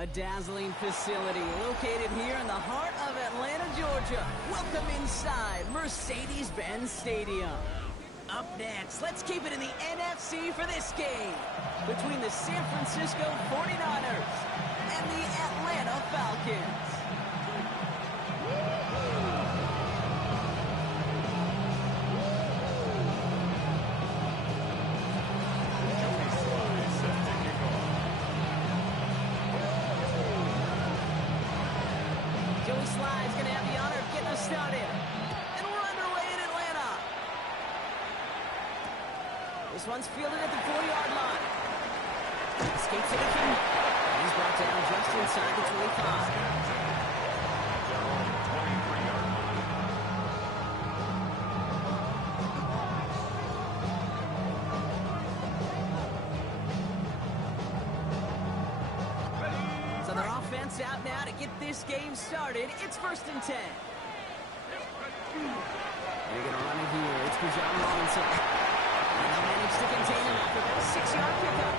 A dazzling facility located here in the heart of Atlanta, Georgia. Welcome inside Mercedes-Benz Stadium. Up next, let's keep it in the NFC for this game between the San Francisco 49ers and the Atlanta Falcons. Slide's going to have the honor of getting us started. And we're underway in Atlanta. This one's fielded at the 4-yard line. Escapes it again. He's brought down just inside the 25. Out now to get this game started. It's 1st and 10. They're going to run it here. It's for John Robinson. And they'll manage to contain him after that 6-yard pickup.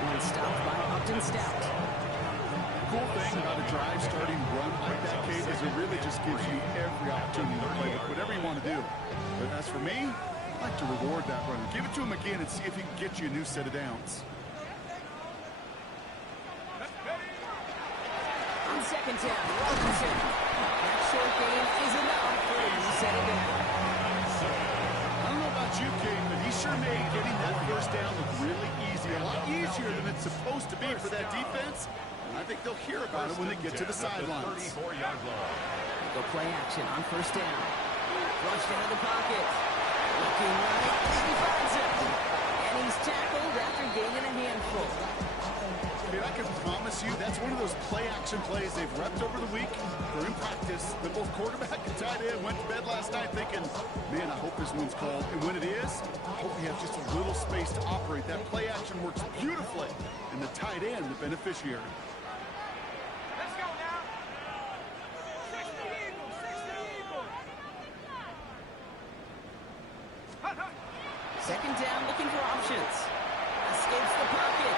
One stopped by Upton Stout. The cool thing about a drive starting run like that, Kate, is it really just gives you every opportunity to play with whatever you want to do. But as for me, I like to reward that runner. Give it to him again and see if he can get you a new set of downs. Second down, Robinson. That short game is enough for a new set of downs. I don't know about you, Kate, but he sure made getting that first down look really easy. A lot easier than it's supposed to be for that defense. And I think they'll hear about it when they get to the sidelines. Go play action on 1st down. Rushed out of the pocket. Looking right, and he finds him. And he's tackled after gaining a handful. I can promise you that's one of those play-action plays they've repped over the week. They're in practice. The both quarterback and tight end went to bed last night thinking, man, I hope this one's called. And when it is, I hope we have just a little space to operate. That play-action works beautifully, and the tight end, the beneficiary. Let's go now. 60 Eagles, 60 Eagles. Second down, looking for options. Escapes the pocket.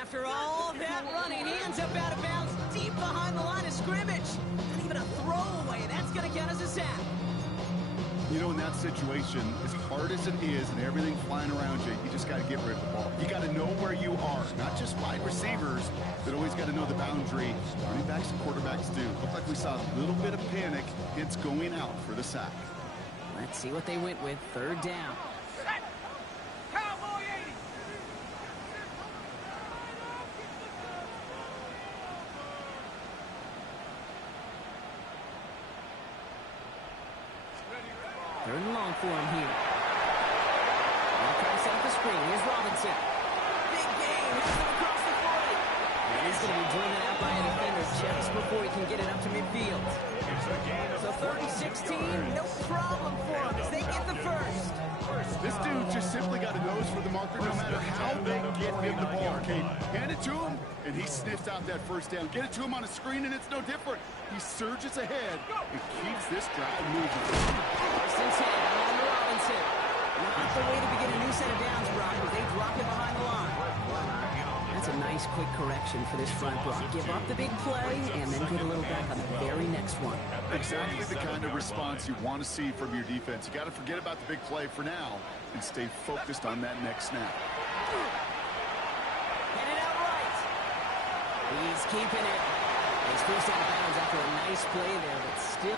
After all that running, he ends up out of bounds deep behind the line of scrimmage. Not even a throwaway. That's going to count as a sack. You know, in that situation, as hard as it is and everything flying around you, you just got to get rid of the ball. You got to know where you are. Not just wide receivers, but always got to know the boundary. Running backs and quarterbacks do. Looked like we saw a little bit of panic. It's going out for the sack. Let's see what they went with. 3rd down. Third and long for him here. Now trying to set up the screen. Here's Robinson. Big game. Here's him across the 40. And he's going to be driven out by a defender just before he can get it up to midfield. So 30-16, no problem for him as they get the first. This dude just simply got a nose for the marker no matter how they get him the ball. Okay, hand it to him, and he sniffs out that first down. Get it to him on a screen, and it's no different. He surges ahead and keeps this drive moving. First and 10 on Robinson. Not the way to begin a new set of downs, Brock, as they drop it behind the line. That's a nice quick correction for this front block. Give up the big play and then get a little back on the very next one. Exactly the kind of response you want to see from your defense. You got to forget about the big play for now and stay focused on that next snap. Headed out right. He's keeping it. He's forced out of bounds after a nice play there, but still.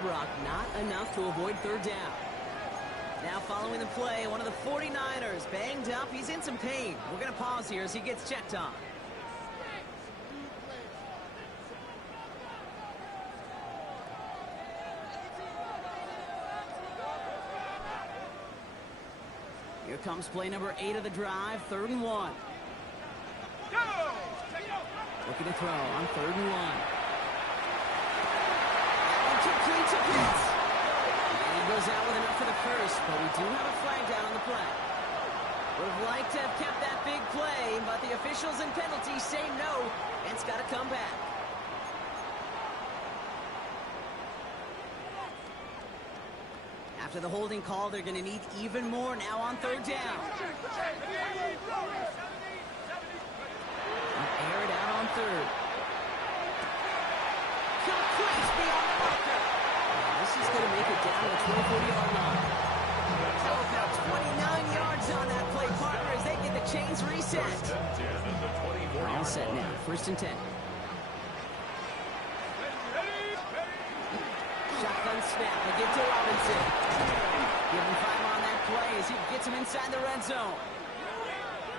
Brock, not enough to avoid 3rd down. Now following the play, one of the 49ers banged up. He's in some pain. We're going to pause here as he gets checked on. Here comes play number 8 of the drive, 3rd and 1. Looking to throw on 3rd and 1. Complete to Pitts. And he goes out with enough for the first, but we do have a flag down on the play. Would have liked to have kept that big play, but the officials and penalties say no, and it's got to come back. After the holding call, they're going to need even more now on third down. Air it out on third. Complete beyond the marker. This is going to make it down to the 24-yard line. So about 29 yards on that play, partner, as they get the chains reset. We're all set now. First and 10. Shotgun snap. They get to Robinson. Give him 5 on that play as he gets him inside the red zone.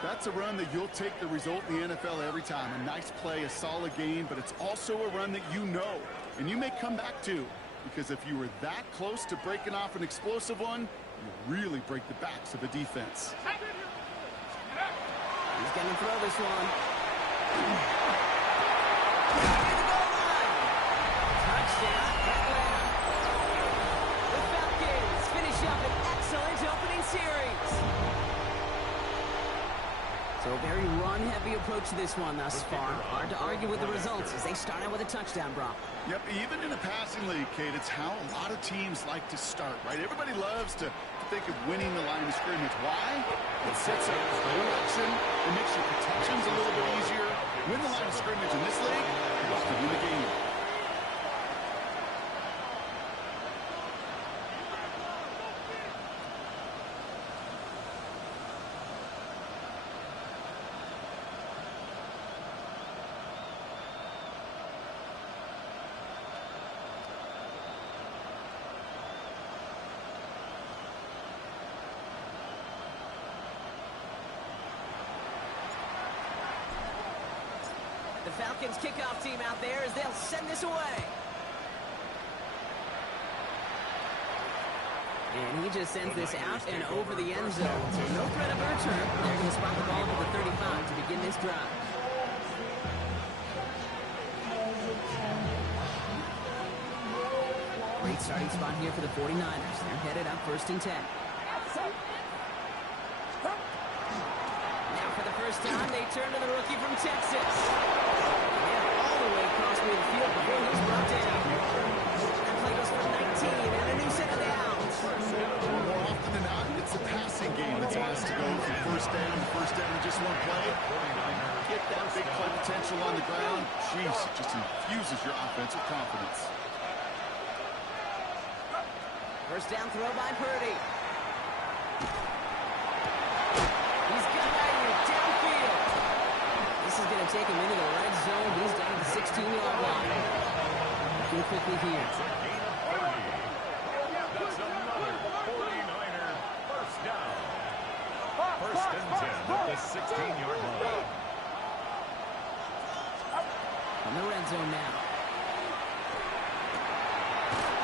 That's a run that you'll take the result in the NFL every time. A nice play, a solid game, but it's also a run that you know, and you may come back to, because if you were that close to breaking off an explosive one, you really break the backs of the defense. He's going to throw this one. Touchdown, Atlanta. The Falcons finish up an excellent opening series. So a very run-heavy approach to this one thus far. Hard to argue with the results as they start out with a touchdown, Brock. Yep, even in a passing league, Kate, it's how a lot of teams like to start, right? Everybody loves to think of winning the line of scrimmage. Why? It sets up play action. It makes your protections a little bit easier. Win the line of scrimmage in this league, you have to win the game. The Falcons kickoff team out there as they'll send this away. And he just sends this out and over the end zone. So no threat of a return. They're going to spot the ball at the 35 to begin this drive. Great starting spot here for the 49ers. They're headed up first and 10. First time they turn to the rookie from Texas. And all the way across midfield before he's brought down. That play goes for 19 and a new set of downs. More often than not, it's the passing game that's asked to go from first down in just one play. Get that big play potential on the ground. Jeez, it just infuses your offensive confidence. First down throw by Purdy. He's got that downfield. This is going to take him into the red zone. He's down to the 16-yard line. Looking quickly here. That's another 49er first down. First and 10 at the 16-yard line. On the red zone now.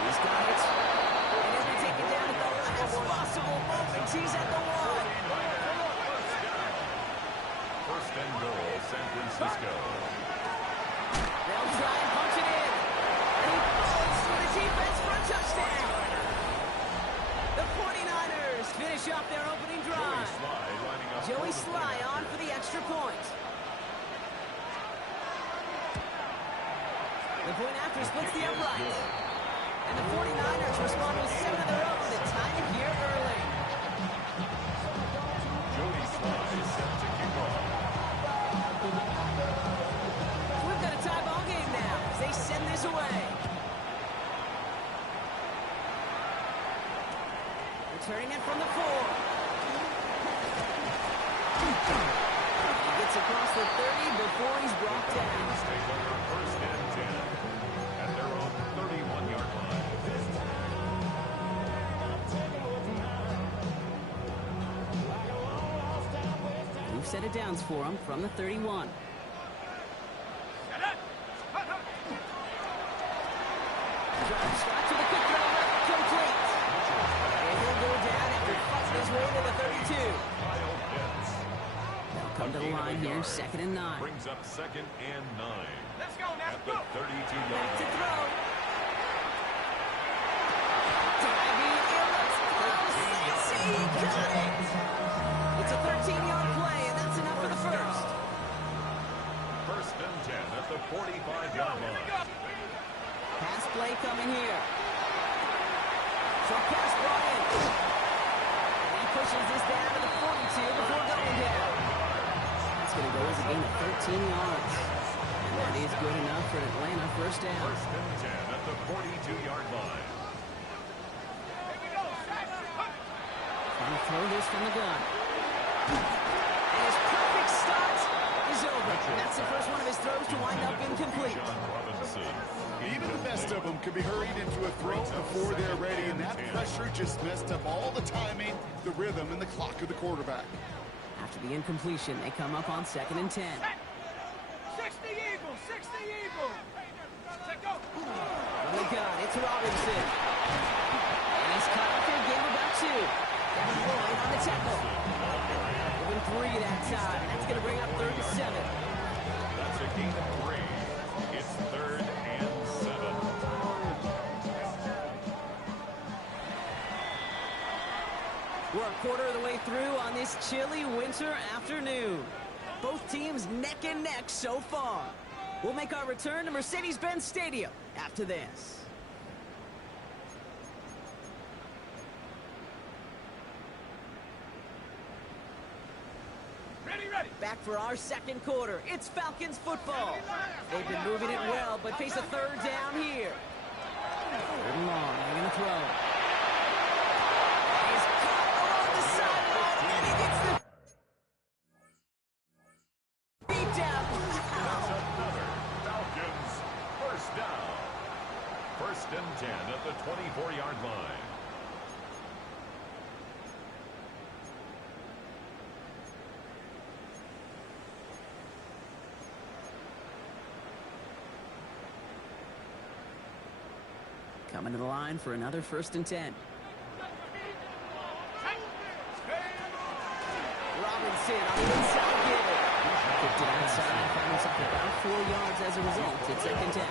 He's got it. And he'll be taken down at the last possible moment. He's at the 1. First and goal, San Francisco. They'll try and punch it in. And he falls through the defense for a touchdown. The 49ers finish up their opening drive. Joey Sly on for the extra point. The point after splits the upright. And the 49ers respond with 7 of their own to tie it here early. Joey Sly is set to kick off. We've got a tie ball game now as they send this away. Returning it from the 4. He gets across the 30 before he's brought down. Stay under first and 10 at their own 31-yard line. New set of downs for him from the 31. Shot to the quick throw, complete. And he'll go down after fighting his way to the 32. They'll come to the line here, second and 9. Brings up second and 9. Let's go now. At the 32-yard Back to line. throw. Diving, it looks close. He got it. It's a 13 First and 10 at the 45-yard line. Pass play coming here. Short pass brought in. And he pushes this down to the 42 before going down. That's going to go as a gain of 13 yards. And that is good enough for an Atlanta first down. First and 10 at the 42-yard line. Trying to throw this from the gun. And his perfect start is over. That's the first one of his throws to wind up incomplete. Even the best of them could be hurried into a throw before they're ready, and that pressure just messed up all the timing, the rhythm, and the clock of the quarterback. After the incompletion, they come up on 2nd and 10. 60 Eagles! 60 Eagles! Let go! From the gun, it's Robinson. And he's caught up for a game of about 2. Kevin Lloyd on the tackle. Given 3 that time. That's going to bring up 3rd and 7. That's a gain of 3. It's 3rd and 7. We're a quarter of the way through on this chilly winter afternoon. Both teams neck and neck so far. We'll make our return to Mercedes-Benz Stadium after this. Ready! Back for our 2nd quarter. It's Falcons football. They've been moving it well, but face a 3rd down here. 3rd and long. They're going to throw. He's caught along the sideline, and he gets the beat down. That's another Falcons first down. First and 10 at the 24-yard line. Coming to the line for another 1st and 10. Robinson on the inside give it. Kicked it outside, found himself about 4 yards as a result. It's 2nd and 10.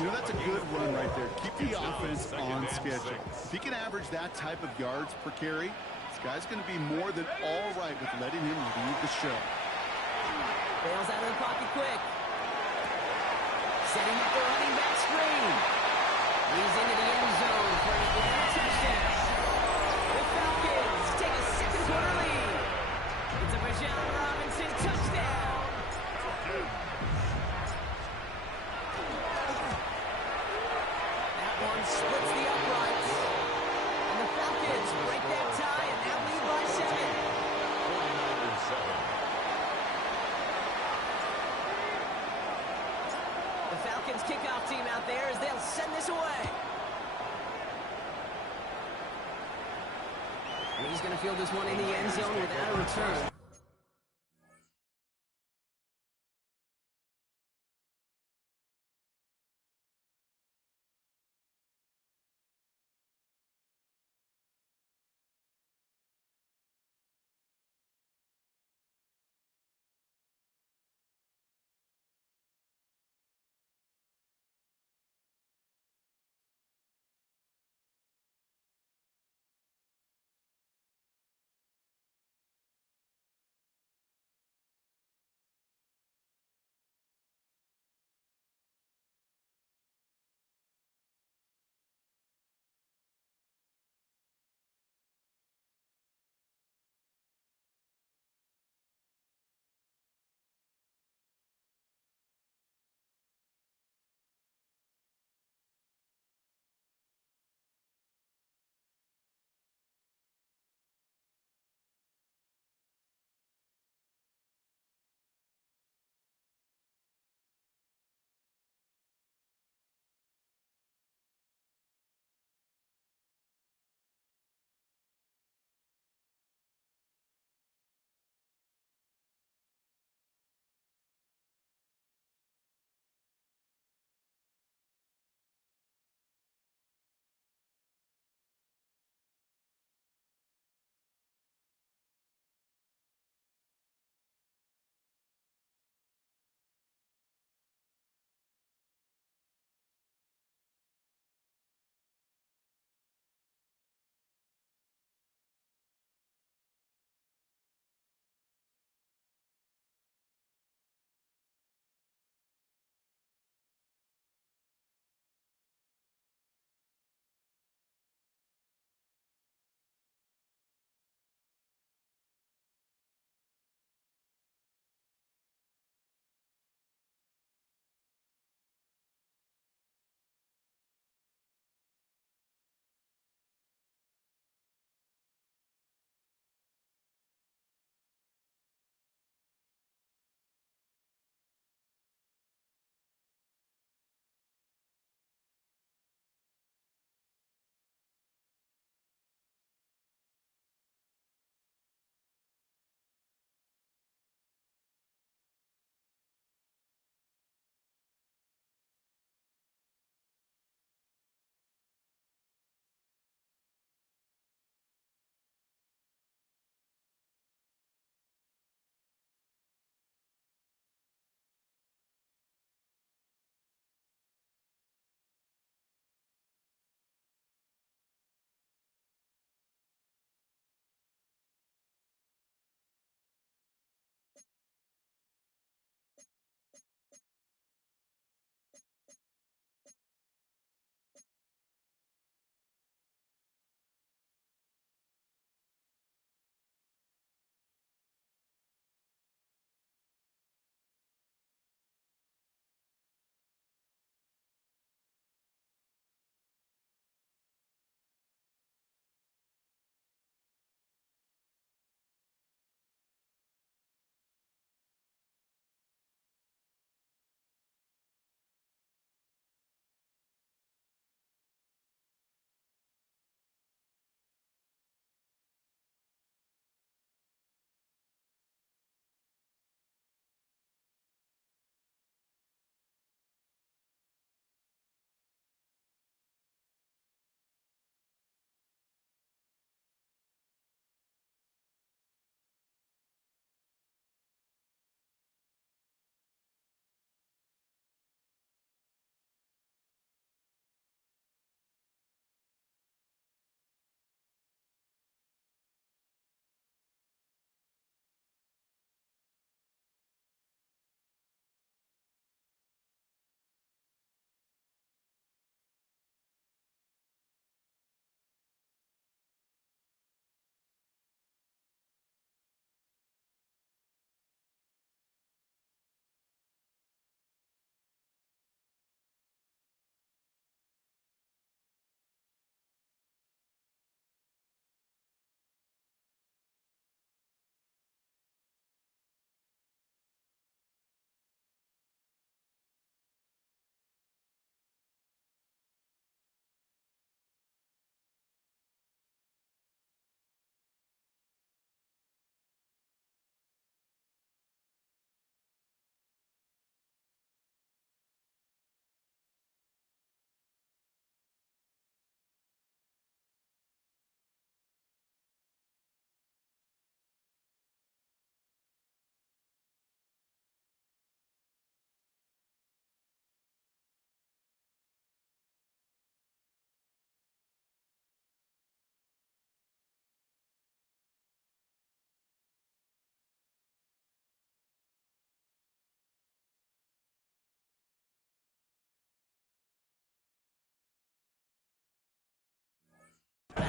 You know, that's a good run right there. Keep the offense on schedule. If he can average that type of yards per carry, this guy's going to be more than all right with letting him lead the show. Bails out of the pocket quick. Setting up the running back screen. He's into the end zone for an Atlanta touchdown. The Falcons take a 2nd quarter lead. It's a Bijan Robinson touchdown. That one splits the uprights. And the Falcons break that tie and now lead by 7. 49-7. The Falcons kickoff team out there as they'll send this away. And he's going to field this one in the end zone without a return.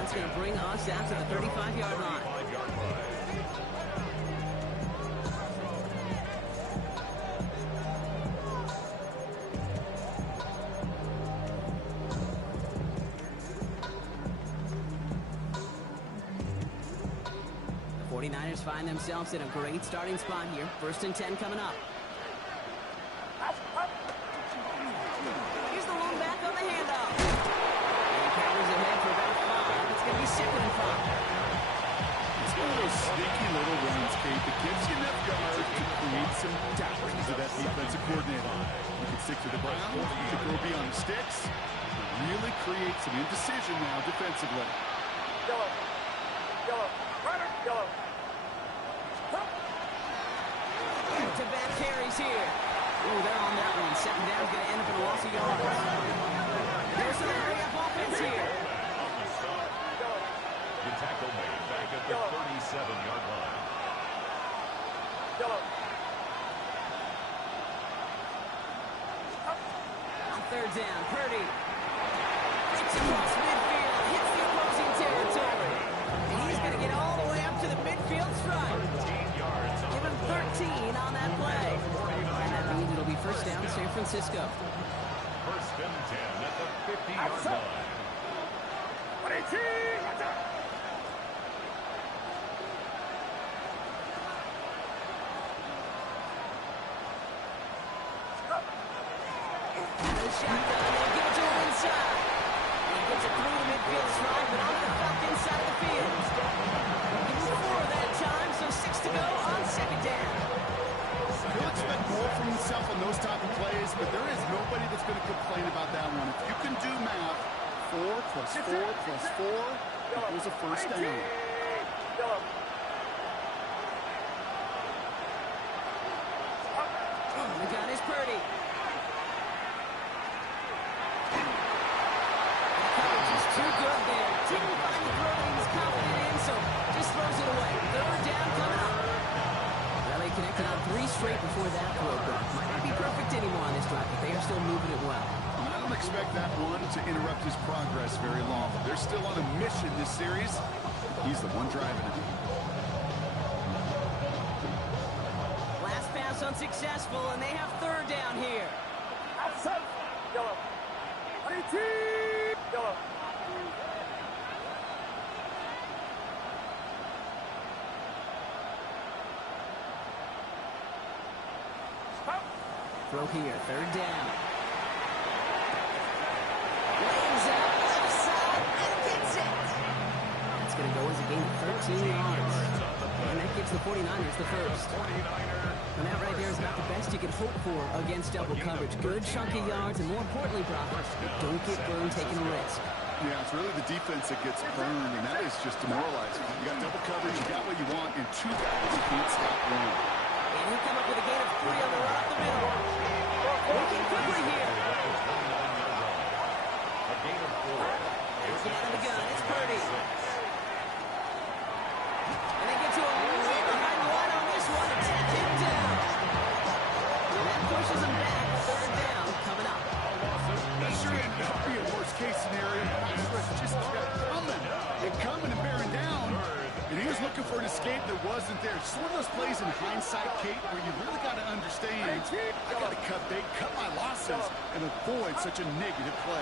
that's going to bring us out to the 35-yard line. 35-yard line. The 49ers find themselves in a great starting spot here. 1st and 10 coming up. Here's the lone back on the handoff. And powers ahead for about 5. It's going to be 2nd and 5. It's one of those sneaky little runs, Kate, that gives you enough yards to create some doubt to that defensive coordinator. You can stick to the ground, you can throw beyond the sticks, really create some indecision now defensively. Yellow. Yellow. Runner. Yellow. Back-to-back carries here. Ooh, they're on that one. 2nd down is going to end up in a loss of yards. There's some hurry-up offense here. The tackle made back at the 37-yard line. Yellow. On 3rd down, Purdy. Breaks across midfield, hits the opposing territory. And he's going to get all the way up to the midfield stripe. 13 yards on Give him 13 on that play. And that means it'll be 1st down, San Francisco. 1st and 10 at the 50-yard line. 18. Shotgun, they'll give it to him inside. He gets it through the midfield stride, but onto the Falcons side of the field. Give him 4 that time, so 6 to go on 2nd down. He'll expect more from himself on those type of plays, but there is nobody that's going to complain about that one. If you can do math, 4 plus 4 plus 4 equals a 1st down. Yellow. The gun is Purdy. Too good there. Didn't find the throw that he was confident in, so just throws it away. 3rd down coming up. Well, they connected on 3 straight before that throw broke. Might not be perfect anymore on this drive, but they are still moving it well. I don't expect that one to interrupt his progress very long. They're still on a mission this series. He's the one driving it. Last pass unsuccessful, and they have 3rd down here. Outside. Yellow. 18. Yellow. Throw here, 3rd down. Lays out left side and gets it. That's going to go as a gain of 13 yards. And that gives the 49ers the 1st. And that right there is about the best you can hope for against double coverage. Good chunky yards, and more importantly, Brock, don't get burned taking a risk. Yeah, it's really the defense that gets burned, and that is just demoralizing. You got double coverage, you got what you want, and 2 guys can't stop one. And he'll come up with a gain of 3 on the run up the middle. Working quickly here. A gain of 4. Looking out of the gun, it's Purdy. And they get to a way behind the line on this one and tap him down. And that pushes him back. 3rd down coming up. Not sure it could be a worst-case scenario. Pass just kept coming and bearing down. And he was looking for an escape that wasn't there. Just one of those plays in hindsight, Kate, where you really got to understand, I got to cut bait, cut my losses, and avoid such a negative play.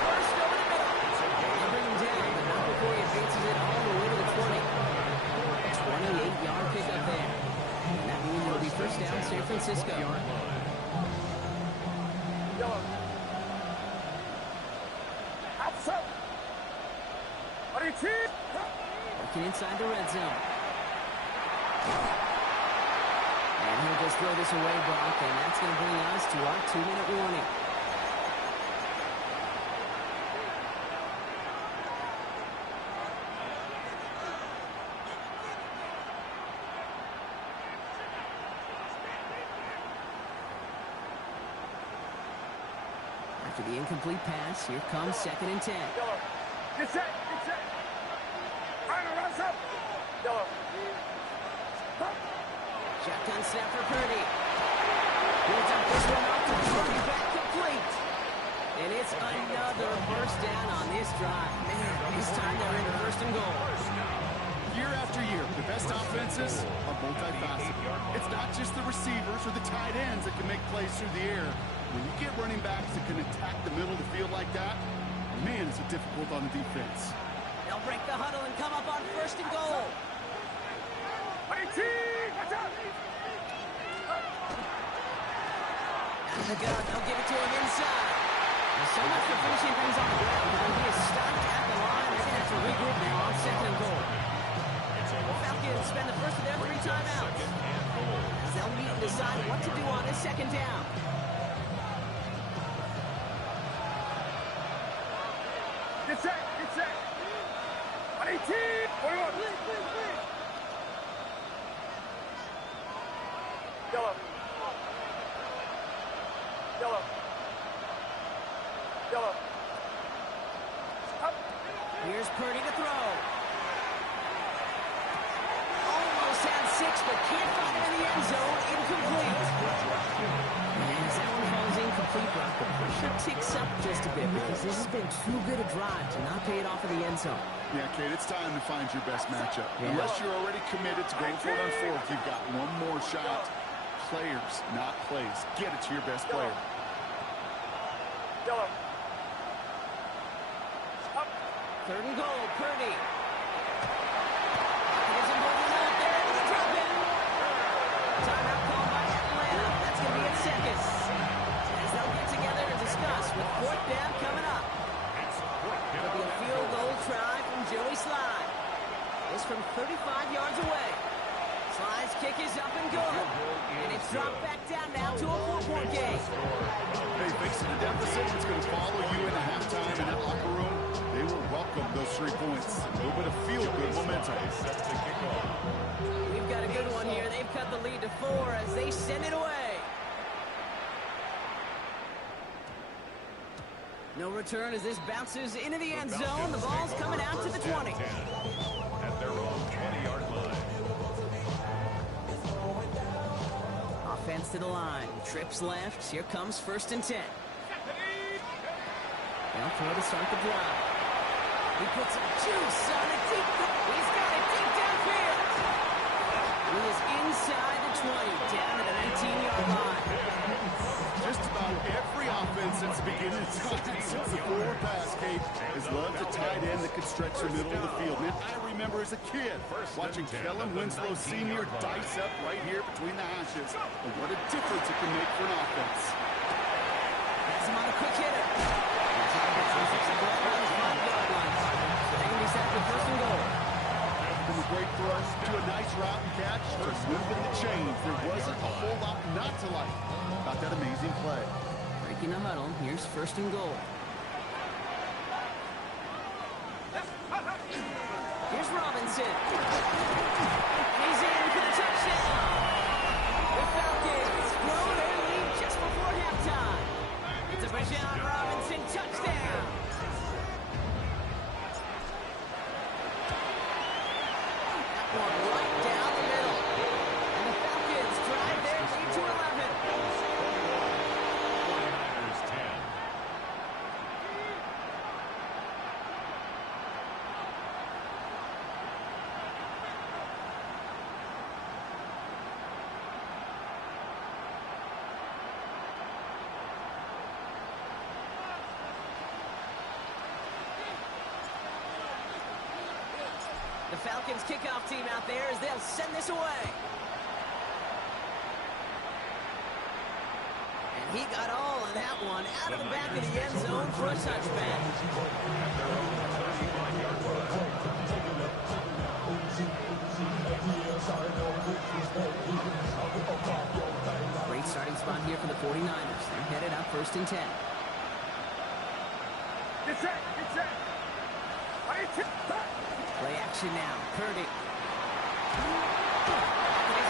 First over the middle. They bring him down, but not before he advances it all the way to the 20. 28-yard pickup there. And that means it'll be 1st down, San Francisco. Yellow. Outside. 22. Working inside the red zone. And he'll just throw this away, Brock, and that's going to bring us to our 2-minute warning. After the incomplete pass, here comes 2nd and 10. Yellow. Get set. Get set. Runner, runs up. Yellow. Shotgun snap for Purdy. Builds up this one off to Purdy, back complete. And it's another first down on this drive. Man, this time they're in first and goal. Year after year, the best offenses are multifaceted. It's not just the receivers or the tight ends that can make plays through the air. When you get running backs that can attack the middle of the field like that, man, it's difficult on the defense. They'll break the huddle and come up on first and goal. Watch out! Out of the gun, they'll give it to him inside. Well, so much for finishing things on the ground. When he is stopped at the line, they're going to have to regroup now on second and goal. The Falcons spend the first of their 3 timeouts. As they'll meet and decide what to do on this second down. Get set! On 18! 41! Yellow. Up. Here's Purdy to throw. Almost had 6, but can't find him in the end zone. Incomplete. And as that one falls incomplete, Brock, the pressure ticks up just a bit because this has been too good a drive to not pay it off in the end zone. Yeah, Kate, it's time to find your best matchup. Yeah. Unless you're already committed to going for it on fourth, you've got one more shot. Players, not plays. Get it to your best player. Yellow. Third and goal, Purdy. There's a moving out there, and he drop it. Timeout called by Atlanta. That's going to be at second. As they'll get together to discuss with fourth down coming up. It'll be a field goal try from Joey Slye. This from 35 yards away. Sly's kick is up and good. And it's dropped back down now to a 4-point game. Hey, facing a deficit, it's going to follow you into halftime in that locker room. They will welcome those 3 points. A little bit of feel-good momentum. We've got a good one here. They've cut the lead to 4 as they send it away. No return as this bounces into the end zone. The ball's coming out to the 20. At their own 20-yard line. Offense to the line. Trips left. Here comes first and 10. They'll throw to start the drive. He puts some juice on it deep. He's got it deep downfield. He is inside the 20, down to the 19-yard line. Just about every offense since the beginning of time, since the forward pass, Kate, has loved a tight end that could stretch the middle of the field. Man, I remember as a kid watching Kellen Winslow Sr. dice up right here between the hashes. And what a difference it can make for an offense. Has him on a quick hitter. He's out of bounds. It's a ball around the 5-yard line. So they can be set for first and goal. From a great thrust to a nice route and catch, just moving the chains. There wasn't a whole lot not to like about that amazing play. Breaking the huddle. Here's first and goal. Here's Robinson. He's in for the touchdown. The Falcons grow their lead just before halftime. It's a Bijan Robinson touchdown. That one right down the middle. And the Falcons drive their lead to 11. 49ers 10. The Falcons kickoff team out there as they'll send this away. And he got all of that one out of the back of the end zone for a touchback. Great starting spot here for the 49ers. They're headed up first and 10. Get set! Play action now. Purdy. He's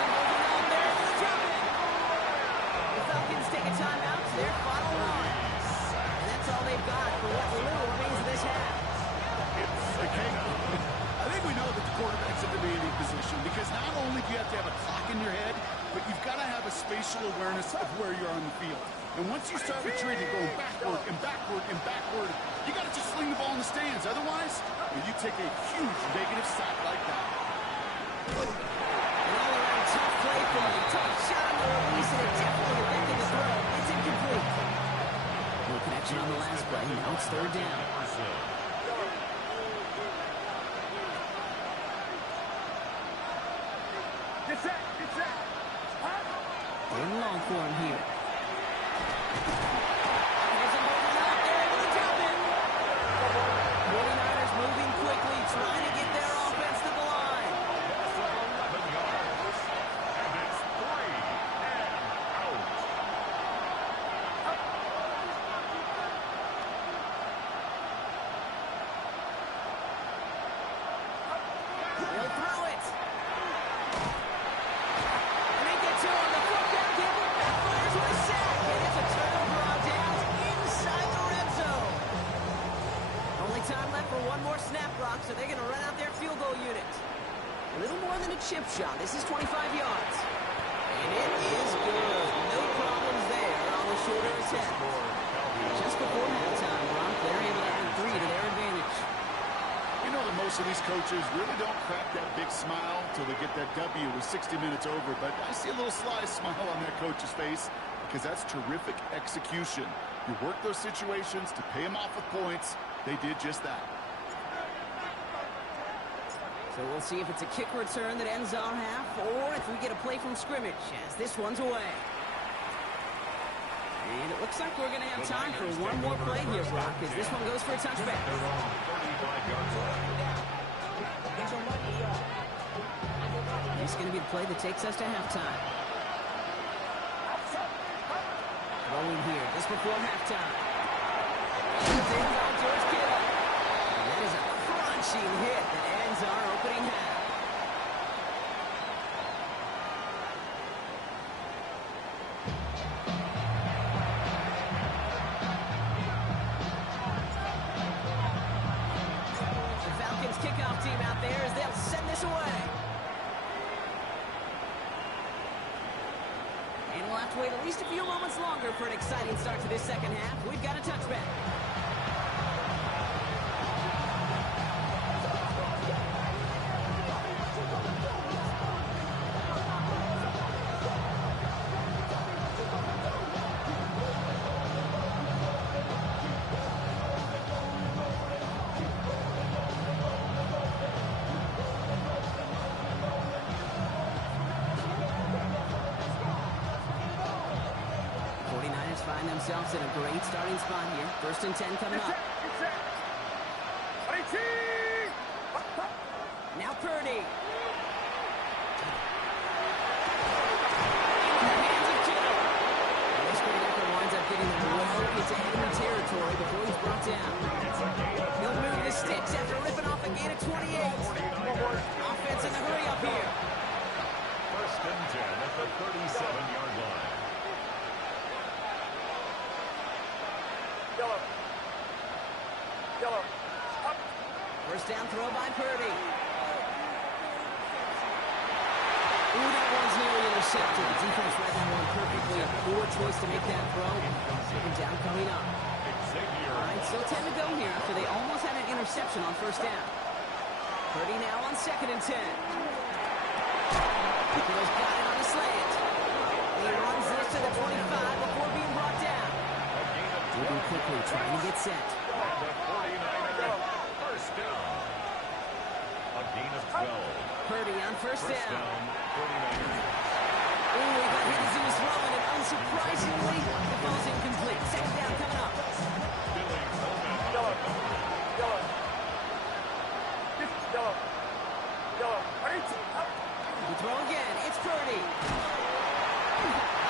moving out there. Drop it. The Falcons take a timeout to their final run. And that's all they've got for what little remains of this half. Okay. I think we know that the quarterback's in demanding position because not only do you have to have a clock in your head, but you've got to have a spatial awareness of where you're on the field. And once you start retreating, going backward and backward and backward, you got to just sling the ball in the stands. Otherwise, you take a huge negative sack like that. An all-around tough play from him. Tough shot on the release, and it definitely affected the throw. It's incomplete. No connection on the last play. Now it's third down. Get set. Get set. Third and long for him here. There's a movement out there, able to drop it. 49ers moving quickly, trying to get their offense to the line. Loss of 11 yards. And it's 3 and out. They'll throw it. Make it to him. The fullback fires with a sack. And it's a turnover on downs inside the red zone. Only time left for one more snap, Brock, so they're going to run out their field goal unit. A little more than a chip shot. This is 25 yards. And it is good. No problems there on the shorter attempt. Just before halftime, Brock, they're able to add 3 to their advantage. You know that most of these coaches really don't crack that big smile till they get that W with 60 minutes over, but I see a little sly smile on that coach's face because that's terrific execution. You work those situations to pay them off with points. They did just that. So we'll see if it's a kick return that ends our half, or if we get a play from scrimmage as this one's away. And it looks like we're going to have time for one more play here, Brock, as this one goes for a touchback. Their own 35-yard line. This is going to be the play that takes us to halftime. Throwing here, just before halftime. George Kittle. And that is a crunching hit that ends our opening half. The Falcons kickoff team out there as they'll send this away. And we'll have to wait at least a few moments longer for an exciting start to this second half. We've got a touchback. Find themselves in a great starting spot here. First and 10 coming up. Now Purdy. In the hands of Kittle. This great effort winds up getting them well into enemy territory before he's brought down. He'll move the sticks after ripping off a gain of 28. Offense in the hurry up here. First and 10 at the 37-yard line. Yellow. First down throw by Purdy. Ooh, that one's nearly intercepted. The defense read that one perfectly. A poor choice to make that throw. Second down coming up. All right, still 10 to go here after they almost had an interception on first down. Purdy now on second and 10. Kittle's got it on the slant. He runs this to the 25 before being brought down. Moving quickly, trying to get set. And the 49er, first down. A gain of 12. Purdy on first down. 49ers. Ooh, he got hit as he was throwing, and unsurprisingly, the ball's incomplete. Second down coming up. Billy Coleman. Yellow. The throw again. It's Purdy.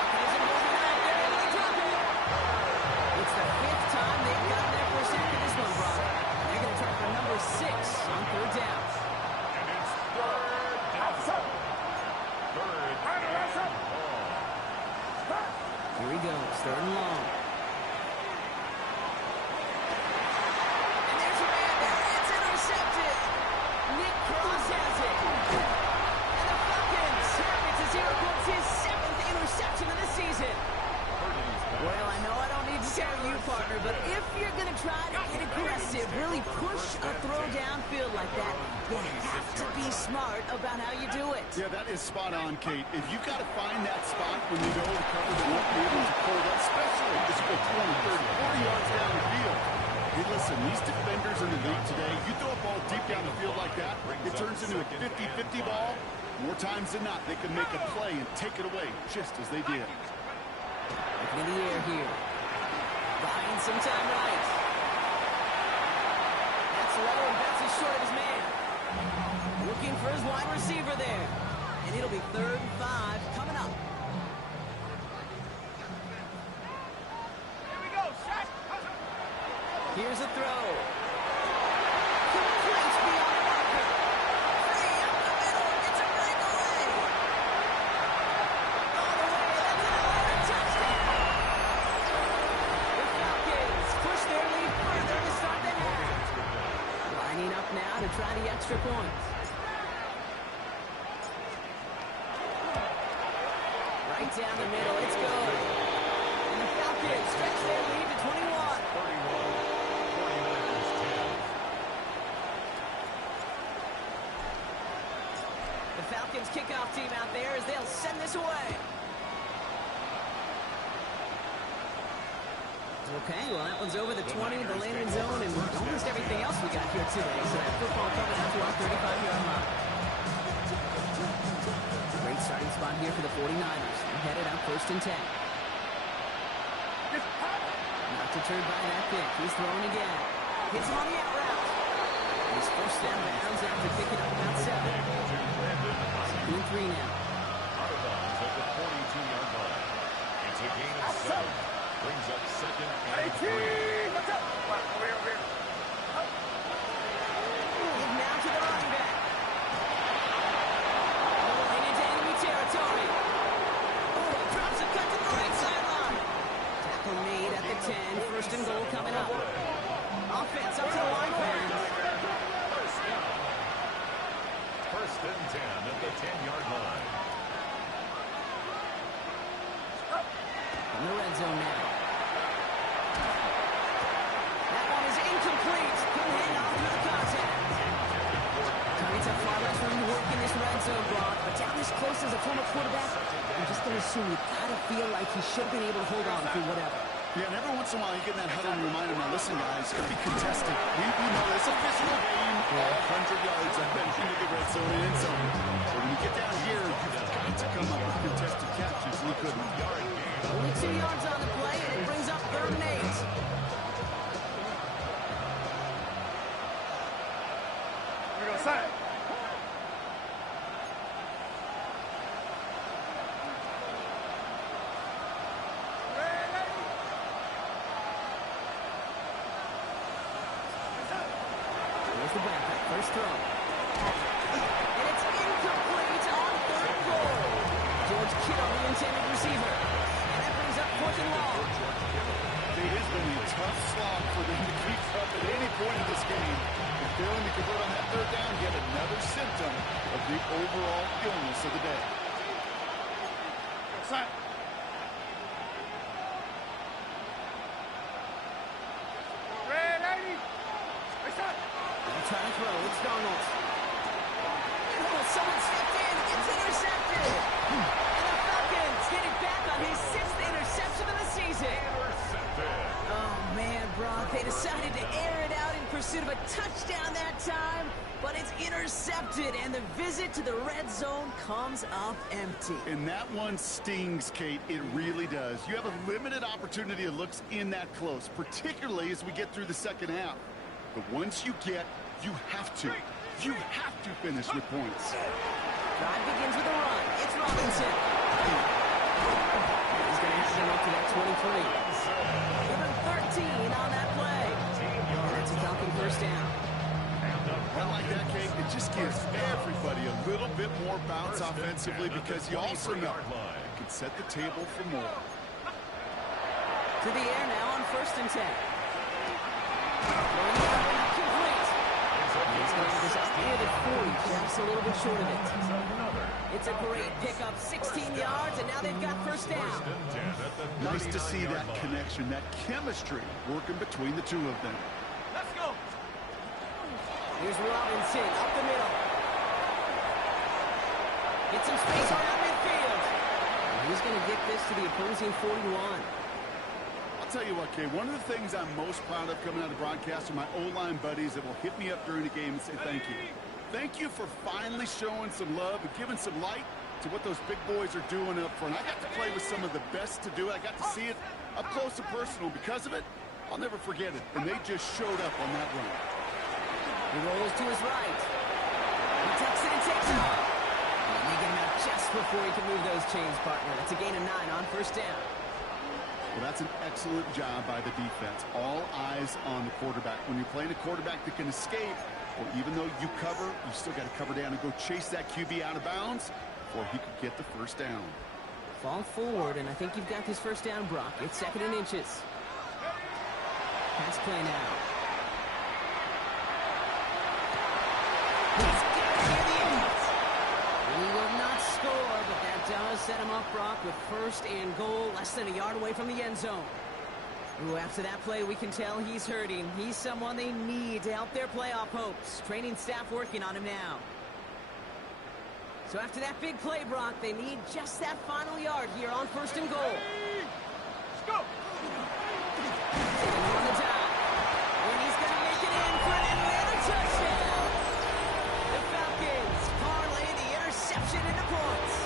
There's a movement out there, and they drop it. It's the 5th time they've gotten their first sack in this one, Brock. They're going to try for number 6 on third down. And it's third down. Third and long. Here he goes, third and long. And there's a man there. It's intercepted. Nick Cross has it. And the Falcons have it to 0 points, his 7th interception of the season. Well, I field like that, you have to be smart about how you do it. Yeah, that is spot on, Kate. If you've got to find that spot when you know the coverage won't be able to pull that, especially as you go 20, 30, 40 yards down the field. Hey, listen, these defenders in the league today, you throw a ball deep down the field like that, it turns into a 50-50 ball. More times than not, they can make a play and take it away, just as they did. Looking in the air here. Buying some time right. That's low and bounces short of his man. Looking for his wide receiver there. And it'll be 3rd and 5 coming up. Here we go, shot. Here's a throw. Complete beyond the marker. Free up the middle. It's a breakaway. All the way. That's another touchdown. The Falcons push their lead further to start the half. Lining up now to try the extra points. Right down the middle. It's good. And the Falcons stretch their lead to 21. 49ers 10. The Falcons kickoff team out there as they'll send this away. Okay, well, that one's over the 20, the landing zone, and almost everything else we got here today. So that football coming out to our 35-yard line. Great starting spot here for the 49ers. They're headed out 1st and 10. Not deterred by that pick. He's throwing again. Hits him on the out route. He's forced down bounds after picking up about 7. 2 and 3 now. Falcons at the 42-yard line. It's a gain of 7. Brings up 2nd and 3. What's up? Over here. Give now to the running back. Rolling into enemy territory. Oh, he drops a cut to the right sideline. Tackle made at the 10. 1st and goal coming up. Offense up to the line pass. First down. 1st and 10 at the 10-yard line. In the red zone now. That one is incomplete. He'll hang on through the contact. Trying to far less room to work in this red zone, Brock. But down this close as a former quarterback, I'm just going to assume you got to feel like he should have been able to hold on through whatever. Yeah, and every once in a while you get in that huddle and remind him, now listen, guys, it's going to be contested. We know it's a physical game, all 100 yards up and into the red zone and end zone. So when you get down here, you've got to come up with contested catches, and he couldn't. Only 2 yards on the play, and it brings up 3rd and 8. We go side. There's the backup. First throw. And it's incomplete on 3rd and goal. George Kittle, the intended receiver. And that brings up 4th and long. It is going to be a tough slog for them to keep up at any point in this game. If failing to convert on that 3rd down, yet another symptom of the overall illness of the day. Side. Ready. They'll try to throw. It's Donald. Oh, someone stepped in. It's intercepted. And the Falcons get it back on his 6th interception of the season. Oh, man, Brock. They decided to air it out in pursuit of a touchdown that time, but it's intercepted, and the visit to the red zone comes up empty. And that one stings, Kate. It really does. You have a limited opportunity of looks in that close, particularly as we get through the 2nd half. But once you get, you have to finish with points. Drive begins with a run. It's Robinson. He's going to have him up to that 23. Give him 13 on that play. And that's a Falcon 1st down. Run like that, Kate, it just gives everybody a little bit more bounce offensively because you also know it can set the table for more. To the air now on 1st and 10. Complete. He's going to have this out near the 40, just a little bit short of it. It's a great pickup, 16 yards, and now they've got 1st down. Nice to see that connection, that chemistry working between the two of them. Let's go. Here's Robinson up the middle. Get some space around midfield. And he's going to get this to the opposing 41. I'll tell you what, Kay, one of the things I'm most proud of coming out of the broadcast are my O-line buddies that will hit me up during the game and say thank you. Thank you for finally showing some love and giving some light to what those big boys are doing up front. I got to play with some of the best to do it. I got to see it up close and personal. Because of it, I'll never forget it. And they just showed up on that run. He rolls to his right. He tucks it and takes it off. And they get him out just before he can move those chains, partner. That's a gain of 9 on first down. Well, that's an excellent job by the defense. All eyes on the quarterback. When you're playing a quarterback that can escape, or even though you cover, you still got to cover down and go chase that QB out of bounds before he could get the first down. Fall forward, and I think you've got this first down, Brock. It's 2nd and inches. Pass play now. He's got to get it. He will not score, but that does set him up, Brock, with 1st and goal, less than a yard away from the end zone. Ooh, after that play, we can tell he's hurting. He's someone they need to help their playoff hopes. Training staff working on him now. So after that big play, Brock, they need just that final yard here on 1st and goal. Let's go. Taking him on the dive. And he's going to make it in for an Atlanta touchdown. The Falcons parlay the interception into points.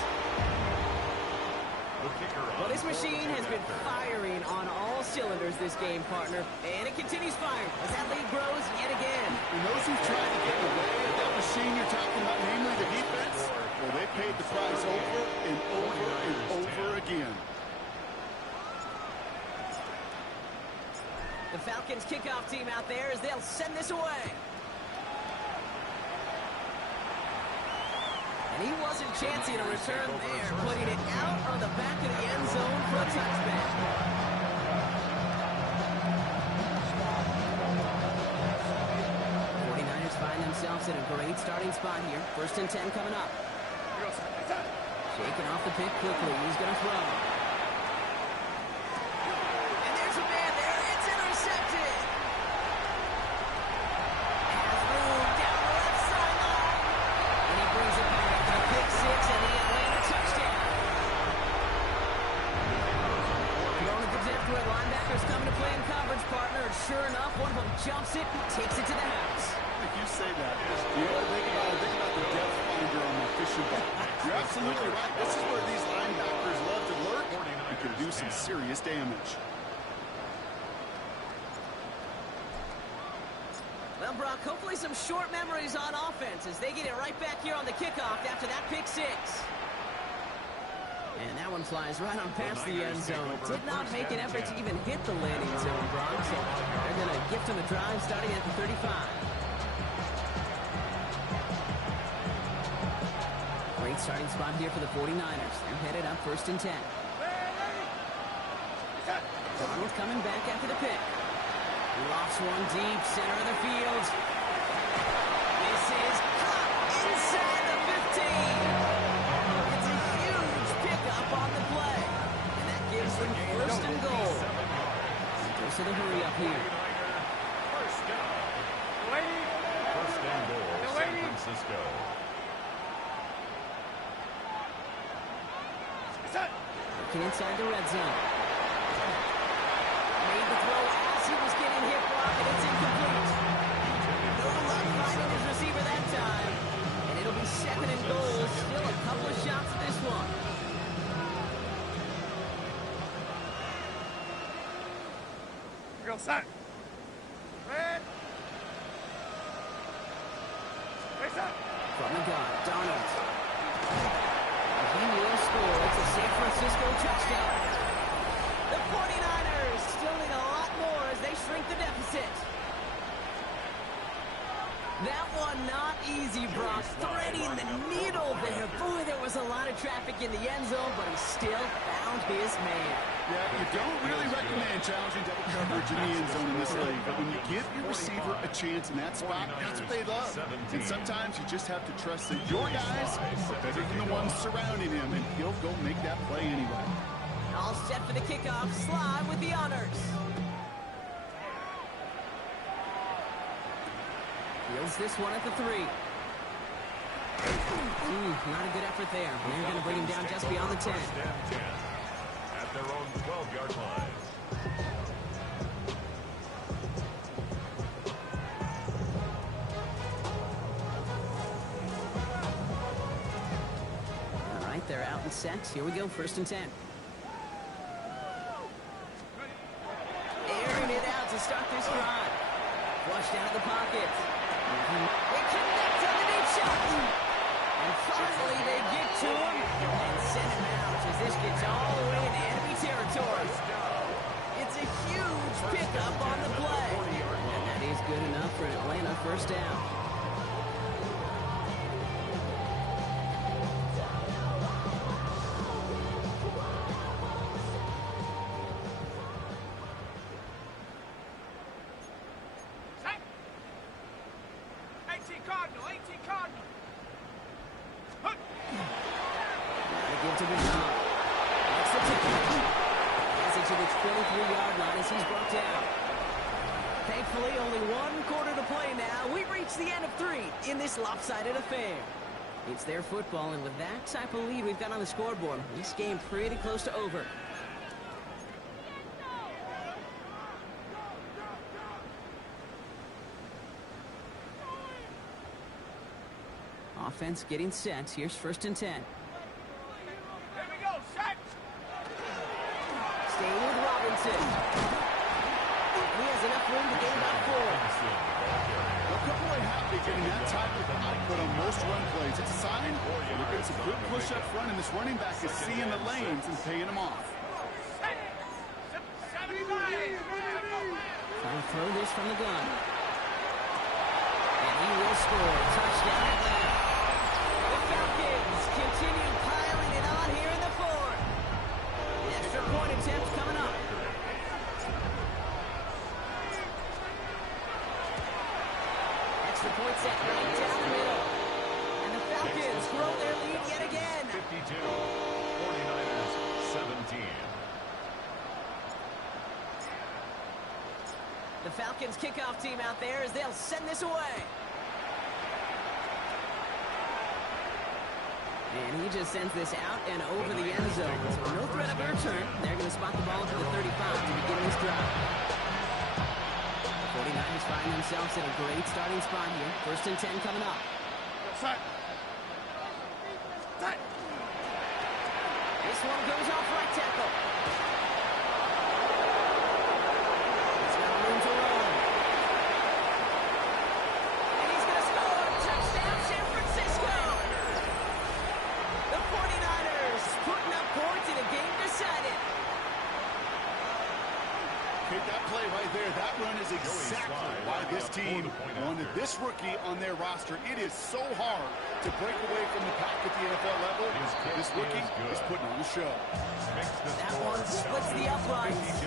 Well, this machine has been firing on all cylinders this game, partner. And it continues firing as that lead grows yet again. And those who try to get away with that machine you're talking about, namely the defense, well, they paid the price over and over and over again. The Falcons kickoff team out there as they'll send this away. And he wasn't chancing a return there, putting it out on the back of the end zone for a touchback. Find themselves in a great starting spot here. 1st and 10 coming up. Shaking off the pick quickly. He's going to throw. And there's a man there. It's intercepted. Has room down the left sideline. And he brings it back for a pick 6 and the Atlanta touchdown. Going to the depth where linebackers coming to play in coverage, partner. And sure enough, one of them jumps it and takes it to the house. You say that. You know, think about the depth finder on my fishing boat. You're absolutely right. This is where these linebackers love to lurk and can do some serious damage. Well, Brock, hopefully some short memories on offense as they get it right back here on the kickoff after that pick 6. And that one flies right on past the end zone. Did not make an effort to even hit the landing zone, Brock. So they're going to gift him a drive starting at the 35. Great starting spot here for the 49ers. They're headed up 1st and 10. Donald coming back after the pick. Lofts one deep, center of the field. This is caught inside the 15. It's a huge pickup on the play. And that gives them 1st and goal. Goes to the hurry up here. First down. 1st and goal, San Francisco. Looking inside the red zone. Made the throw as he was getting hit, Brock, and it's incomplete. No luck finding his receiver that time. And it'll be 2nd and goal. Still a couple of shots at this one. Go set. Red. Face up. From the gun, Donald. He will score. It's a San Francisco touchdown. The 49ers still need a lot more as they shrink the deficit. That one not easy, Brock. Threading the needle there. Boy, there was a lot of traffic in the end zone, but he still found his man. Yeah, you don't really recommend challenging double coverage in the end zone in this league, but when you give your receiver a chance in that spot, that's what they love. And sometimes you just have to trust that your guys are better than the ones surrounding him, and he'll go make that play anyway. All set for the kickoff. Slide with the honors. Fields this one at the 3. Not a good effort there. They're going to bring him down just beyond the 10. First and 10 at their own 12-yard line. All right, they're out and set. Here we go, first and 10. Airing it out to start this drive. Flushed out of the pocket. They connect on the deep shot. And finally they get to him and send him out as this gets all the way into enemy territory. It's a huge pickup on the play. And that is good enough for an Atlanta first down. Give to the top. That's the ticket. Gets it to the 23-yard line as he's brought down. Thankfully, only one quarter to play now. We've reached the end of 3 in this lopsided affair. It's their football, and with that type of lead we've got on the scoreboard, this game pretty close to over. Offense getting set. Here's first and 10. Staying with Robinson. He has enough room to gain about 4. A couple ain't happy getting that type of output on most run plays. It's a sign we're getting some good push up front, and this running back is seeing the lanes and paying them off. Trying to throw this from the gun. And he will score. Touchdown Atlanta. The Falcons continue piling it on here in the 4th. Extra point attempt coming up. Extra point set right down the middle. And the Falcons grow their lead yet again. 52, 49ers 17. The Falcons kickoff team out there as they'll send this away. And he just sends this out and over the end zone. So no threat of a return. They're going to spot the ball to the 35 to begin this drive. The 49ers find themselves in a great starting spot here. First and 10 coming up. This one goes off right tackle. He's got room to run. And he's going to score. Touchdown, San Francisco. The 49ers putting up points in a game decided. Okay, that play right there, that run is exactly why this team wanted this rookie on their roster. It is so hard to break away from the pack at the NFL level. This rookie is putting on a show. That one splits the uprights.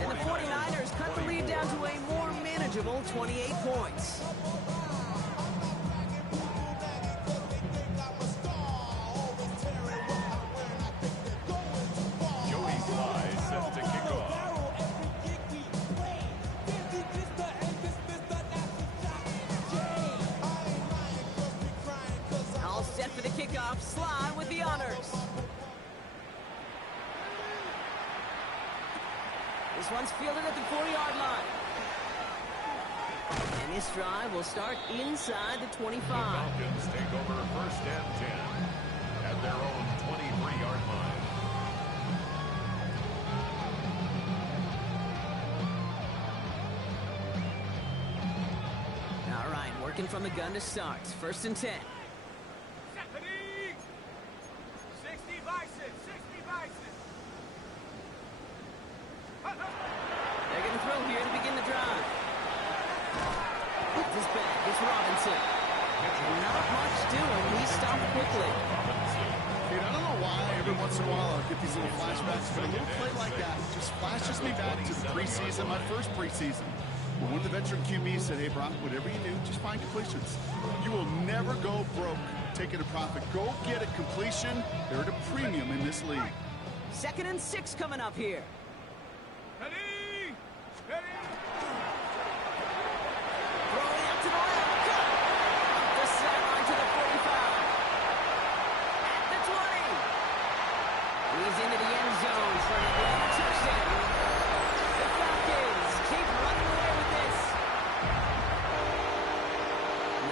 And the 49ers cut the lead down to a more manageable 28 points. Slide with the honors. This one's fielded at the 40-yard line. And this drive will start inside the 25. The Falcons take over first and 10 at their own 23-yard line. All right, working from the gun to start. First and 10. They're going to throw here to begin the drive. This back, it's Robinson. Not much doing. He stopped quickly. Dude, I don't know why every once in a while I'll get these little flashbacks, but a little play like that just flashes me back to the preseason, my first preseason. When one of the veteran QBs said, hey, Brock, whatever you do, just find completions. You will never go broke taking a profit. Go get a completion. They're at a premium in this league. 2nd and 6 coming up here. Throwing out to the left. is into the end zone for an Atlanta touchdown. The Falcons keep running away with this.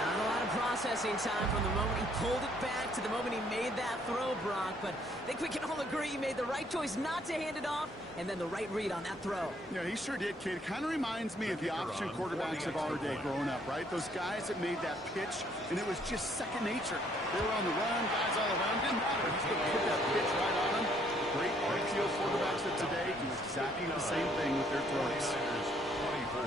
Not a lot of processing time from the moment he pulled it back to the moment he made that throw, Brock. But I think we can all agree he made the right choice not to hand it off, and then the right read on that throw. Yeah, he sure did, kid. It kind of reminds me of the option quarterbacks of our day growing up, right? Those guys that made that pitch, and it was just second nature. They were on the run, guys all around. Didn't matter. He's going to put that pitch right on them. Great RPO quarterbacks of today do exactly the same thing with their throws. 24.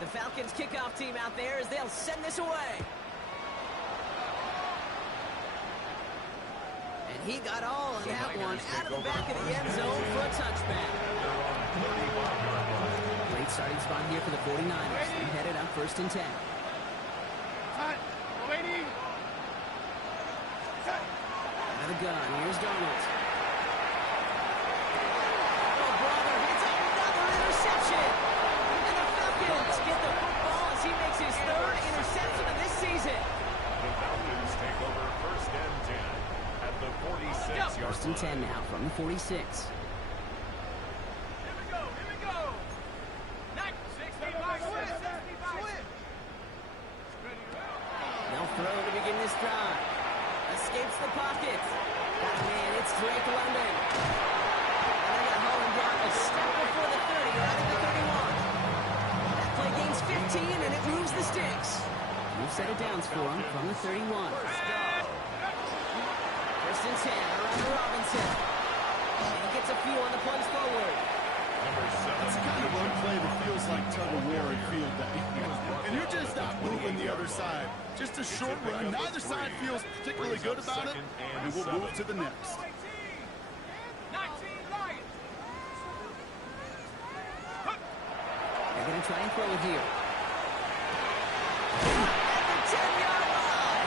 The Falcons kickoff team out there as they'll send this away. And he got all on that one out of the back of the end zone for a touchback. Great starting spot here for the 49ers. They're headed up 1st and 10. Waiting. Out of the gun, here's Donald. Oh, brother, it's another interception. And the Falcons get the football as he makes his 3rd interception of this season. The Falcons take over 1st and 10 at the 46-yard line. 1st and 10 now from the 46. Here we go. Here we go. 65. They'll throw to begin this drive. Escapes the pocket. Got a man, it's Drake London. And they got Holland Brock a step before the 30, or out of the 31. That play gains 15, and it moves the sticks. New set of downs for him from the 31. 1st and 10 around the Robinson. And he gets a few on the plays forward. It's the kind of run play that feels like tug-of-war at field day. And you're just not moving the other side. Just a short run. Neither side feels particularly good about it. And we'll move to the next. 19 Lions. They're going to try and throw it here. At the 10-yard line.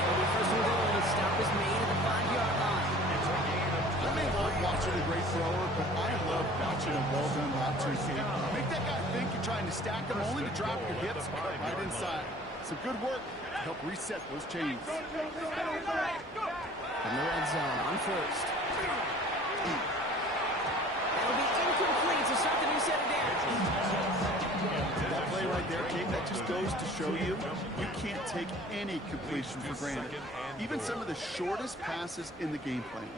It'll be 1st and goal. The stop is made at the 5-yard line. I may love watching a great thrower, but I love watching a well-done route to his game. Make that guy think you're trying to stack him, only to drop your hips right inside. Some good work to help reset those chains. From the red zone on 1st. That'll be incomplete to start the new set of downs. That play right there, King, that just goes to show you can't take any completion for granted. Even some of the shortest passes in the game plan.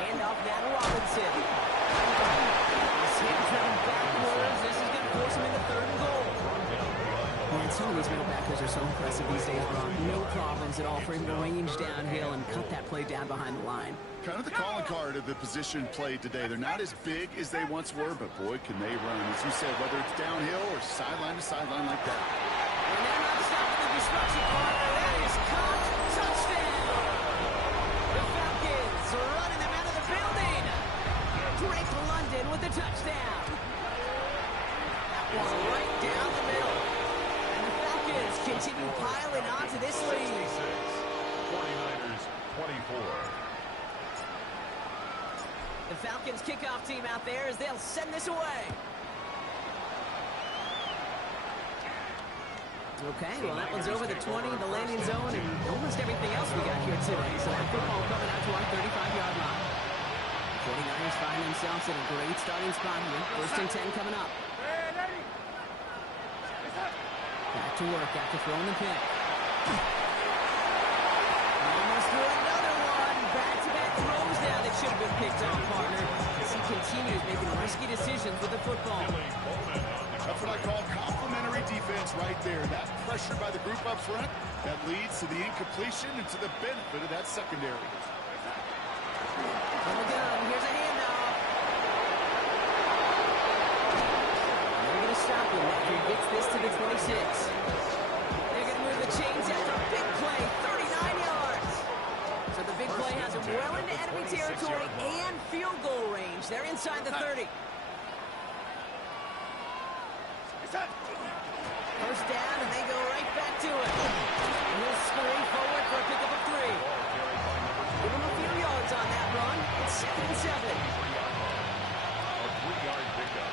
Hand off now to Robinson. This hit driven backwards. This is going to force him into 3rd and goal. Man, some of these middle backers are so impressive these days, Ron. No problems at all for him to range downhill and cut that play down behind the line. Kind of the calling card of the position played today. They're not as big as they once were, but boy, can they run. As you said, whether it's downhill or sideline to sideline like that. And they're not stopping the destruction partner. That is caught. Touchdown. The Falcons are running them out of the building. Drake London with the touchdown. That one right down the middle. And the Falcons continue piling onto this lead. 49ers 24. The Falcons kickoff team out there as they'll send this away. Okay, well that one's over the 20, the landing zone, and almost everything else we got here today. So that football coming out to our 35-yard line. 49ers find themselves in a great starting spot here. 1st and 10 coming up. Back to work after throwing the pick. Almost threw another one. Back-to-back throws now that should have been picked off, partner. As he continues making risky decisions with the football. That's what I call complimentary defense right there. That pressure by the group up front, that leads to the incompletion and to the benefit of that secondary. On the gun, here's a handoff. They're going to stop him after he gets this to the 26. They're going to move the chains after a big play, 39 yards. So the big play has him well into enemy territory and field goal range. They're inside the 30. First down, and they go right back to it. And he'll scurry forward for a pickup of 3. Give him a few yards on that run. It's 2nd and 7. A 3-yard pickup.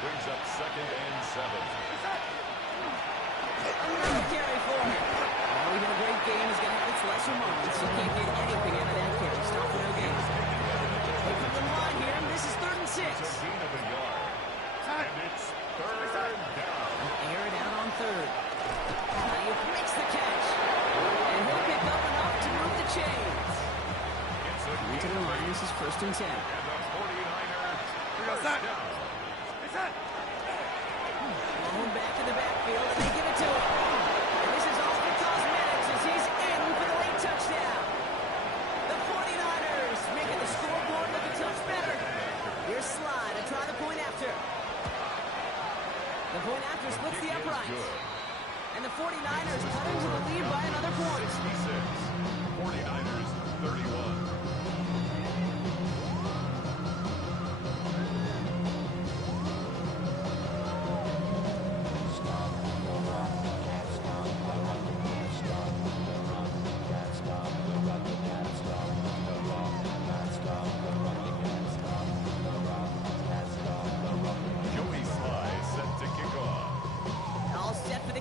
The Brings up 2nd and 7. Another carry for him. Well, even a great game is going to have its lesser moments. You can't get anything out of that carry. Stop for no gain. Here comes the line here, and this is 3rd and 6. It's a gain of a yard. And it's 3rd down. Air it out on 3rd. He makes the catch. And he'll pick up enough to move the chains. Into the line, this is 1st and 10. And the 49ers first down. Blown back in the backfield, and they give it to him. And this is all for cosmetics as he's in for the late touchdown. The 49ers making the scoreboard look a touch better. Here's Sly to try the point after. The point after splits the uprights. And the 49ers cut into the lead by another point. 66. 49ers 31.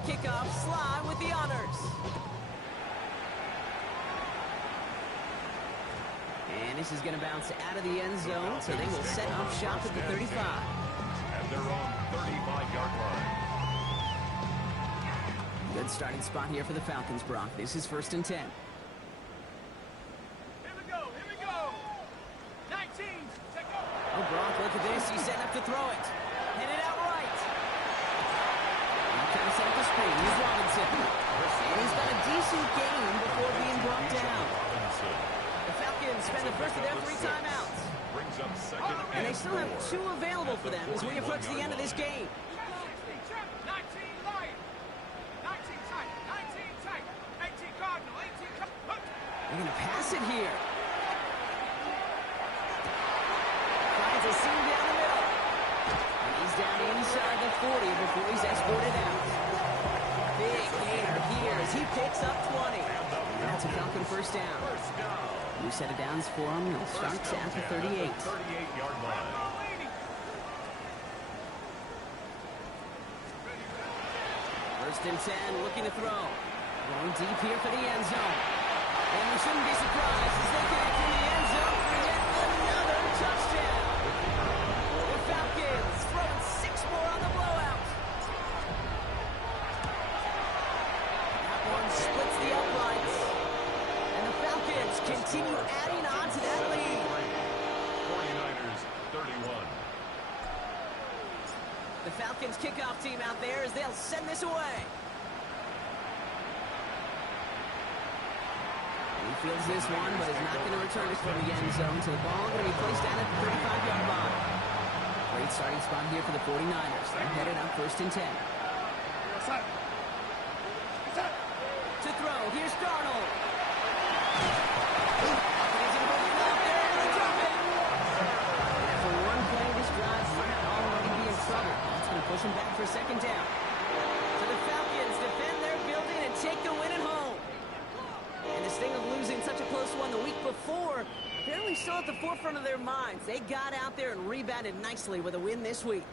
Kickoff, Sly with the honors. And this is going to bounce out of the end zone, so they will set up shop at the 35. And they're on 35-yard line. Good starting spot here for the Falcons, Brock. This is 1st and 10. Here we go. 19, take over. Oh, Brock, look at this. He's setting up to throw it. Headed out right. Trying to set up the screen. Here's Robinson. And he's got a decent game before being brought down. The Falcons spend the first of their 3 timeouts. Brings up 2nd And they still have 2 available for them as we approach the end of this game. 19 Lion. 19 tight. 19 tight. 18 Cardinal. 18 Cardinal. They're going to pass it here. Finds a seam down the middle. And he's down inside the 40 before he's escorted out. Big gainer here as he picks up 20. That's a Falcon first down. New set of downs for him. He'll start at the 38. 38-yard line. First and 10, looking to throw. Going deep here for the end zone. And we shouldn't be surprised as they connect in the end zone for yet another touchdown. The Falcons throwing 6 more on the blowout. That one splits the uprights. And the Falcons continue adding on to that lead. 49ers 31. The Falcons kickoff team out there as they'll send this away. He fields this one, but is not going to return it from the end zone. So the ball going to be placed down at the 35-yard line. Great starting spot here for the 49ers. They're headed up 1st and 10. To throw, here's Darnold. He's going to bring it up there and drop it. After one play, this drive might already be in trouble. That's going to push him back for 2nd down. So the Falcons defend their building and take the win at home. And the sting of losing such a close one the week before, apparently still at the forefront of their minds. They got out there and rebounded nicely with a win this week.